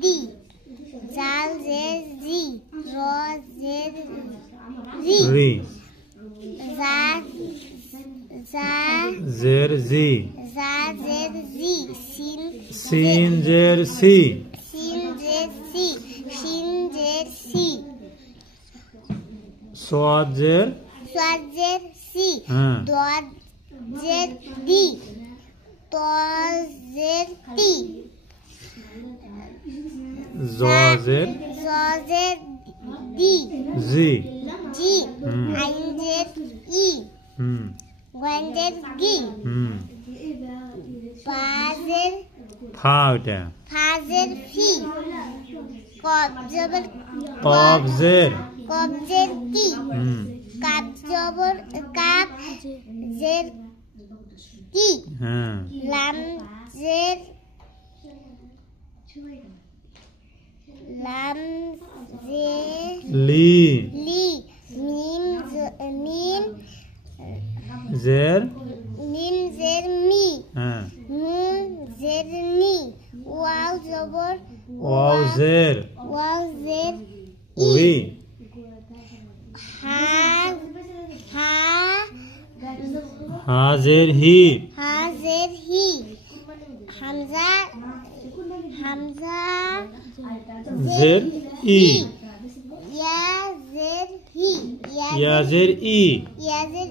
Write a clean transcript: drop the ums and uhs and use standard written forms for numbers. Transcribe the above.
দি জাল জের জি র জের রি রি জা জা জের জি জা জের জি সিন জের সি সিন জের সি সিন জের সি সোয়াদ জের সোয়াদ জের সি হ্যাঁ দোয়াদ জের দি ত জের তি জ জের জ জের দি জি জি আইন জের ই ওয়ান জের গি পা জের ফা ওটা ফা জের ফি কব জবর কব জের কব জের কি কাপ জবর কাপ জের কি হ্যাঁ লাম জের লাম জের লি লি মিম জের মিম জের মি হ্যাঁ নুন জের নি ওয়াও জবর ওয়াও জের ওয়াও জের উই হা হা হা জের হি হা জের হি হামজা হামজা জের ই ইয়া জের হি ইয়া জের ই ইয়া জের